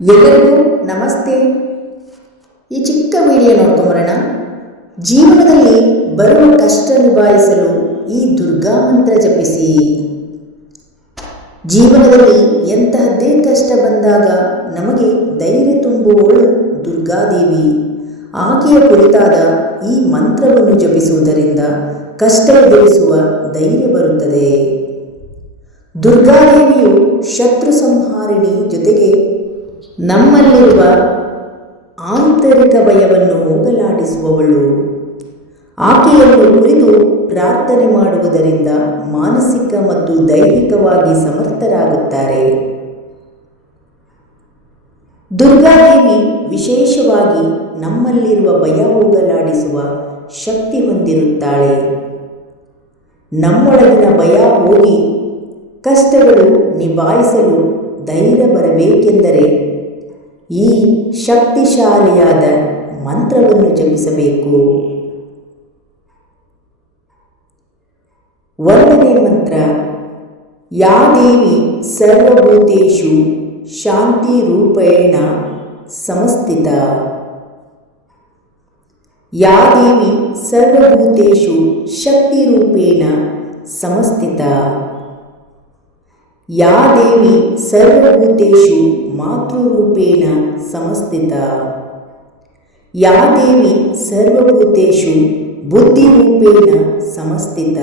ಎಲ್ಲರಿಗೂ ನಮಸ್ತೆ. ಈ ಚಿಕ್ಕ ವಿಡಿಯೋ ನೋಡ್ಕೊಂಬರೋಣ ಜೀವನದಲ್ಲಿ ಬರುವ ಕಷ್ಟ ನಿಭಾಯಿಸಲು ಈ ದುರ್ಗಾ ಮಂತ್ರ ಜಪಿಸಿ. ಜೀವನದಲ್ಲಿ ಎಂತಹದ್ದೇ ಕಷ್ಟ ಬಂದಾಗ ನಮಗೆ ಧೈರ್ಯ ತುಂಬುವವಳು ದುರ್ಗಾದೇವಿ. ಆಕೆಯ ಕುರಿತಾದ ಈ ಮಂತ್ರವನ್ನು ಜಪಿಸುವುದರಿಂದ ಕಷ್ಟ ಎದುರಿಸುವ ಧೈರ್ಯ ಬರುತ್ತದೆ. ದುರ್ಗಾದೇವಿಯು ಶತ್ರು ಸಂಹಾರಿಣಿ ಜೊತೆಗೆ ನಮ್ಮಲ್ಲಿರುವ ಆಂತರಿಕ ಭಯವನ್ನು ಹೋಗಲಾಡಿಸುವವಳು. ಆಕೆಯನ್ನು ಕುರಿತು ಪ್ರಾರ್ಥನೆ ಮಾಡುವುದರಿಂದ ಮಾನಸಿಕ ಮತ್ತು ದೈಹಿಕವಾಗಿ ಸಮರ್ಥರಾಗುತ್ತಾರೆ. ದುರ್ಗಾದೇವಿ ವಿಶೇಷವಾಗಿ ನಮ್ಮಲ್ಲಿರುವ ಭಯ ಹೋಗಲಾಡಿಸುವ ಶಕ್ತಿ ಹೊಂದಿರುತ್ತಾಳೆ. ನಮ್ಮೊಳಗಿನ ಭಯ ಹೋಗಿ ಕಷ್ಟಗಳು ನಿಭಾಯಿಸಲು ಧೈರ್ಯ ಬರಬೇಕೆಂದರೆ ಈ ಶಕ್ತಿಶಾಲಿಯಾದ ಮಂತ್ರವನ್ನು ಜಪಿಸಬೇಕು. ಒಂದನೇ ಮಂತ್ರ, ಯಾ ದೇವಿ ಸರ್ವಭೂತೇಷು ಶಾಂತಿ ರೂಪೇಣ ಸಮಸ್ಥಿತ. ಯಾ ದೇವಿ ಶಕ್ತಿ ಶಕ್ತಿರೂಪೇಣ ಸಮಸ್ಥಿತ. ಯಾ ದೇವಿ ಸರ್ವಭೂತೇಷು ಮಾತೃರೂಪೇಣ ಸಮಸ್ಥಿತ? ಯಾ ದೇವಿ ಸರ್ವಭೂತೇಷು ಬುದ್ಧಿರೂಪೇಣ ಸಮಸ್ಥಿತ?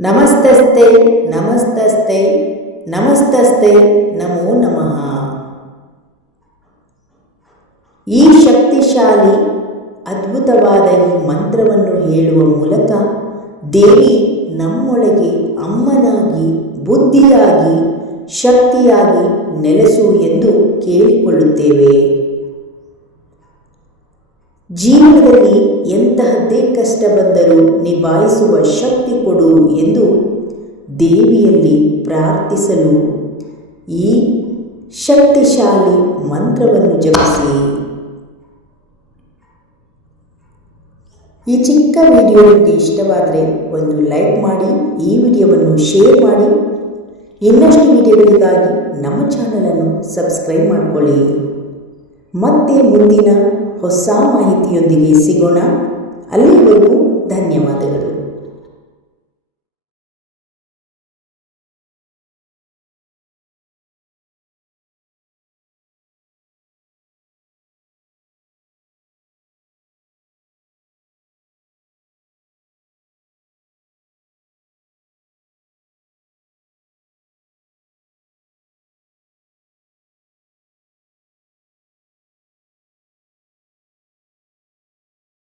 ನಮಸ್ತಸ್ತೆ ನಮಸ್ತಸ್ತೆ ನಮಸ್ತಸ್ತೆ ನಮೋ ನಮಃ. ಈ ಶಕ್ತಿಶಾಲಿ, ಅದ್ಭುತವಾದ ಈ ಮಂತ್ರವನ್ನು ಹೇಳುವ ಮೂಲಕ ದೇವಿ ನಮ್ಮೊಳಗೆ ಅಮ್ಮನಾಗಿ, ಬುದ್ಧಿಯಾಗಿ, ಶಕ್ತಿಯಾಗಿ ನೆಲೆಸು ಎಂದು ಕೇಳಿಕೊಳ್ಳುತ್ತೇವೆ. ಜೀವನದಲ್ಲಿ ಎಂತಹದ್ದೇ ಕಷ್ಟ ಬಂದರೂ ನಿಭಾಯಿಸುವ ಶಕ್ತಿ ಕೊಡು ಎಂದು ದೇವಿಯಲ್ಲಿ ಪ್ರಾರ್ಥಿಸಲು ಈ ಶಕ್ತಿಶಾಲಿ ಮಂತ್ರವನ್ನು ಜಪಿಸಿ. ಈ ಚಿಕ್ಕ ವಿಡಿಯೋ ನಿಮಗೆ ಇಷ್ಟವಾದರೆ ಒಂದು ಲೈಕ್ ಮಾಡಿ, ಈ ವಿಡಿಯೋವನ್ನು ಶೇರ್ ಮಾಡಿ. ಇನ್ನಷ್ಟು ವಿಡಿಯೋಗಳಿಗಾಗಿ ನಮ್ಮ ಚಾನಲನ್ನು ಸಬ್ಸ್ಕ್ರೈಬ್ ಮಾಡಿಕೊಳ್ಳಿ. ಮತ್ತೆ ಮುಂದಿನ ಹೊಸ ಮಾಹಿತಿಯೊಂದಿಗೆ ಸಿಗೋಣ. ಧನ್ಯವಾದಗಳು